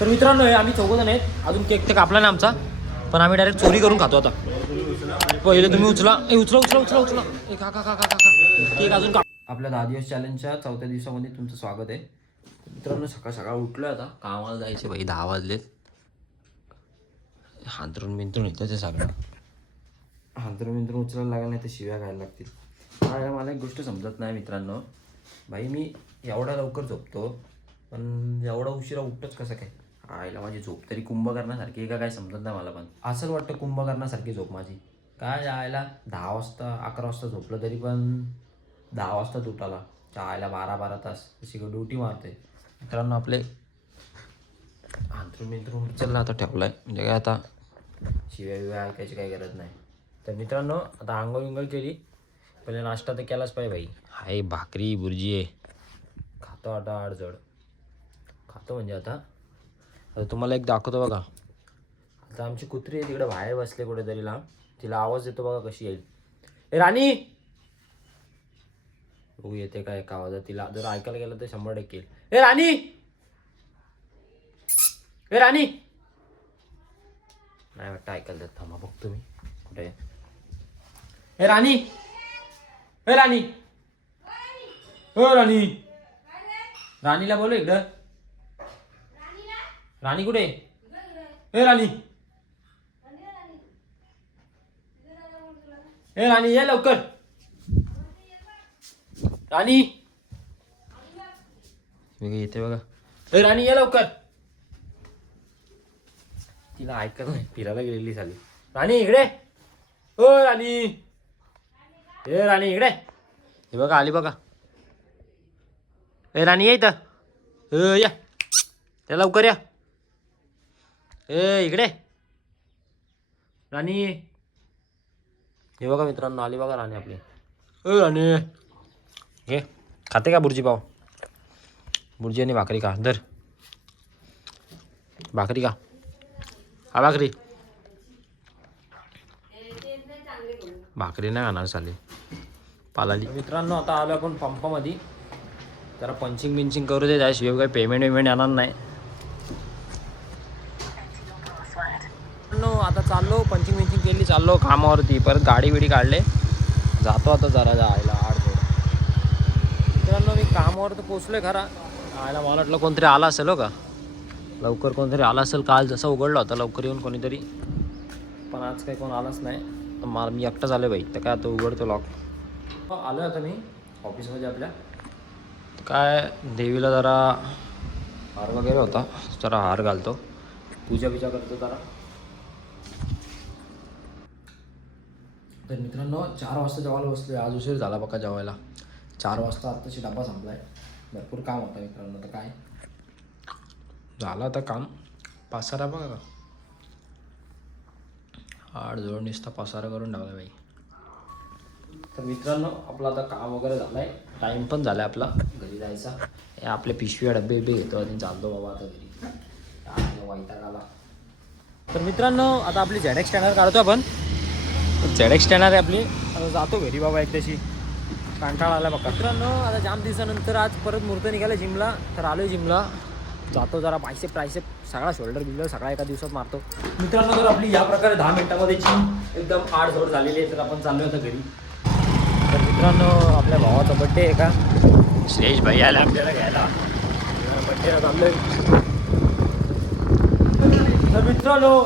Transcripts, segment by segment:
तर मित्रांनो आम्ही चौघजण आहेत, अजून केक तर कापला नाही आमचा, पण आम्ही डायरेक्ट चोरी करून खातो आता. पहिले तुम्ही उचला, उचला. खा केक अजून काप. आपल्या 10 दिवस चॅलेंजच्या 4थ्या दिवसामध्ये तुमचं स्वागत आहे. मित्रांनो सकाळ उठलोय आता, कामाला जायचे भाई, 10 वाजलेत. हांतरून बिंतरून येतं ते सगळं, हांतरून उचलायला लागलं नाही तर शिव्या खायला लागतील. मला एक गोष्ट समजत नाही मित्रांनो, भाई मी एवढा लवकर झोपतो पण एवढा उशिरा उठतोच कसं काय? आईला माझी झोप तरी कुंभकर्णासारखी आहे का काय समजत नाही मला. पण असं वाटतं कुंभकर्णासारखी झोप माझी. काय आयला 10 वाजता 11 वाजता झोपलं तरी पण 10 वाजताच उठाला. आयला 12 तास अशी ड्युटी मारते. मित्रांनो आपले हांतरून उचलला आता ठेवलाय, म्हणजे काय आता शिव्या ऐकायची काही गरज नाही. तर मित्रांनो आता आंघोळ केली, पहिले नाश्ता तर केलाच पाहिजे भाई. हाय भाकरी बुर्जी आहे, खातो आता आडजड खातो. म्हणजे आता तुम्हाला एक दाखवतो बघा. आता आमची कुत्री आहे तिकडे बाहेर बसले कुठेतरी लांब, तिला आवाज येतो बघा कशी येईल. ए राणी, बघू येते काय एक आवाज. तिला जर ऐकायला गेलं तर 100% येईल. ए राणी, ए राणी, नाही वाटतं ऐकायला देत. थांबा बघतो मी कुठे. ए राणी, ए राणी, ओ राणी, राणीला बोलू इकडं. राणी कुठे? ए राणी, ए राणी ये लवकर. राणी येते बघा. ए राणी ये लवकर. तिला ऐकत नाही, फिरायला गेलेली झाली. राणी इकडे, ओ राणी, ए राणी इकडे. हे बघा आली बघा. ए राणी ये इथं, या त्या लवकर या. ए इकडे राणी. हे बघा मित्रांनो आली बघा राणी आपली. ए राणी घे, खाते का बुर्जी पाव? बुर्जी आणि भाकरी का? धर भाकरी का? हा भाकरी नाही खाणार साले पालाली. मित्रांनो आता आलो आपण पंपामध्ये, जरा पंचिंग करू दे, त्याशिवाय काही पेमेंट येणार नाही. आता चाललो पंचिंग केली, चाललो कामावरती. परत गाडी बिडी काढले, जातो आता जरा जायला आडजोड. मित्रांनो मी कामावर तर पोचलोय खरा. आयला मला वाटलं कोणतरी आला असेल हो का, लवकर कोणतरी आला असेल. काल जसं उघडलं होतं लवकर येऊन कोणीतरी, पण आज काही कोण आलाच नाही. तर मला मी एकटाच आलो बाई. तर काय आता उघडतो लॉक. आलो आता मी ऑफिसमध्ये आपल्या. काय देवीला जरा हार वगैरे होता, जरा हार घालतो, पूजा करतो जरा. तर मित्रांनो 4 वाजता जेवायला बसलो. आज उशीर झाला बघा जेवायला. 4 वाजता आत्ताशी डबा संपलाय. भरपूर काम होतं मित्रांनो. तर काय झालं आता काम. पसारा बघा का, आडजोड नुसता पसारा करून ठेवला बाई. तर मित्रांनो आपलं आता काम वगैरे झालंय, टाईम पण झालाय आपला घरी जायचा. हे आपले पिशव्या डबे घेतो आणि चालतो बाबा आता घरी. वैताग आला. तर मित्रांनो आता आपली ZX स्टँडर काढतो आपण. ZX स्टँडर आहे आपली. आता जातो घरी बाबा एकदाशी, कंटाळा आला बघा. मित्रांनो आता जाम दिवसानंतर आज परत मुहूर्त निघाला जिमला. तर आलो जिमला, जातो जरा बायसेप सगळा शोल्डर बिल्डर सगळा एका दिवसात मारतो. मित्रांनो जर आपली या प्रकारे 10 मिनिटामध्ये जिम एकदम आडझोड झालेली आहे, तर आपण चाललो आता घरी. तर मित्रांनो आपल्या भावाचा बड्डे आहे का, श्रेयश भाई आला आपल्याला घ्यायला. बड्डेला चाललोय. तर मित्रांनो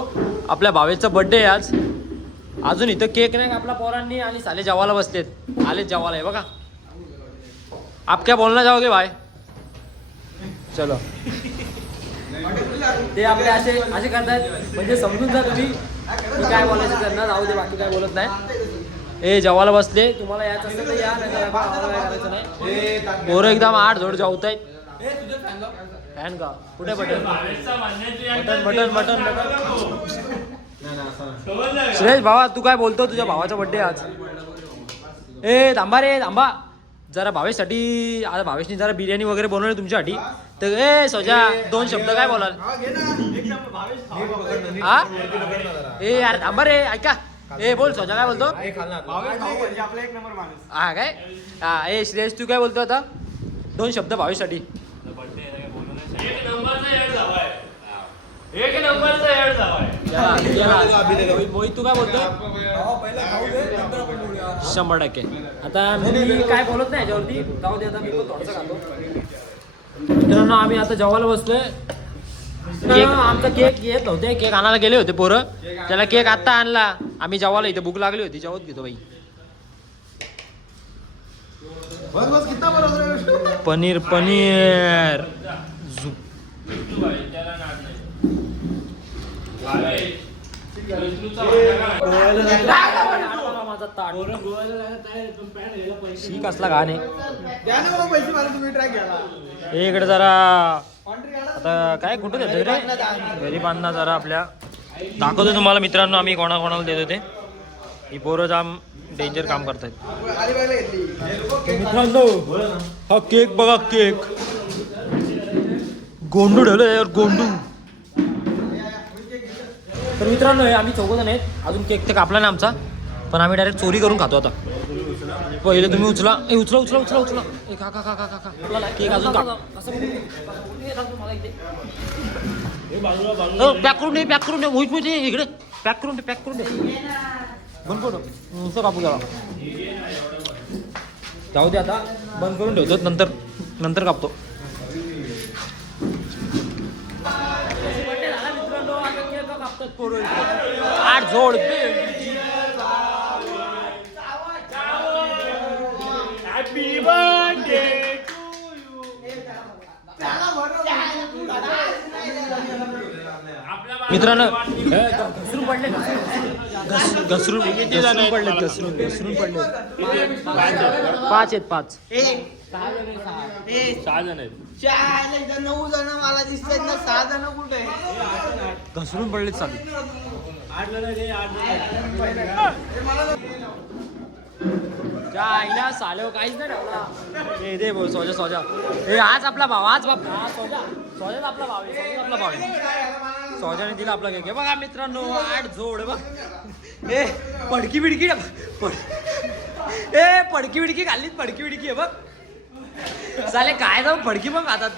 आपल्या भावेचा बड्डे आहे आज. अजून इथं केक नाही आपला पोरांनी, आणि साले जेवायला बसलेत. आले जेवायला आहे बघा. आप क्या बोलना चाहोगे भाई? चलो. ते आपले असे करतात, म्हणजे समजून जा तुम्ही काय बोलायचं त्यांना. जाऊ दे, बाकी काय बोलत नाही. ए जेवायला बसले, तुम्हाला यायचं असेल तर या, नाही तर काय करायचं नाही. पोरं एकदम आडझोड जेवत आहेत. फॅन का कुठे? बटन सुरेश भावा तू काय बोलतो? तुझ्या भावाचा बड्डे आज. ए थांबा रे थांबा जरा, भावेशसाठी. आता भावेशनी जरा बिर्याणी वगैरे बनवली तुमच्यासाठी. तर ए सोजा 2 शब्द काय बोलाल? हा ए यार थांबा रे, ऐका. ए बोल सोजा काय बोलतो? हा काय? हा ए श्रेयस तू काय बोलतो आता? 2 शब्द भावेशसाठी. मोहित तू काय बोलतोय? 100%. आता मी काय बोलत नाही याच्यावरती, जाऊ दे आता मी पण थोडंसं खातो. मित्रांनो आम्ही आता जेवायला बसलोय. आमचा केक येत नव्हते, केक आणायला गेले होते पोरं, त्याला केक आत्ता आणला. आम्ही जेवायला इथे भूक लागली होती, जेवत घेतो बाई. पनीर पनीर माझा ताट शी कसला घाण आहे. इकडे जरा आता काय कुठं देतो रे गरिबांना जरा आपल्या दाखवतो तुम्हाला मित्रांनो आम्ही कोणाकोणाला देतो ते. ही पोरं जाम डेंजर काम करतायत मित्रांनो. हा केक बघा, केक गोंडू ठेवलं यार, गोंडू. तर मित्रांनो आम्ही चौघजण आहेत, अजून केक ते कापला नाही आमचा, पण आम्ही डायरेक्ट चोरी करून खातो आता. पहिले तुम्ही उचला, उचला उचला उचला उचला. खा खा खा खा खा. केक अजून पॅक करून दे, पॅक करून दे. मोहित मोहित इकडे पॅक करून दे, पॅक करून दे. बंद करू नुसतं कापू द्यावा. जाऊ दे आता, बंद करून ठेवतो, नंतर कापतो. आठ जोड हॅपी बर्थडे टू यू. मित्रांनो घसरून पडले, घसरून पडले. 5 आहेत 5. 6 जण आहेत. 9 जण मला दिसतात ना, 6 जण कुठे घसरून पडलेत चालू. 8 जण. आईला सालेव काहीच नाही ठेवला. दे बोल सोजा. आज आपला भाव, आज बाप सोजाच आपला भाव आहे, आपला भाव आहे. सोजाने दिला आपला केक. बघा मित्रांनो 8 जोड बघ. पडकी बिडकी पडकी बिडकी खाल्लीत, पडकी बिडकी आहे बघ. चालेल काय जाऊ फडकी मग आता.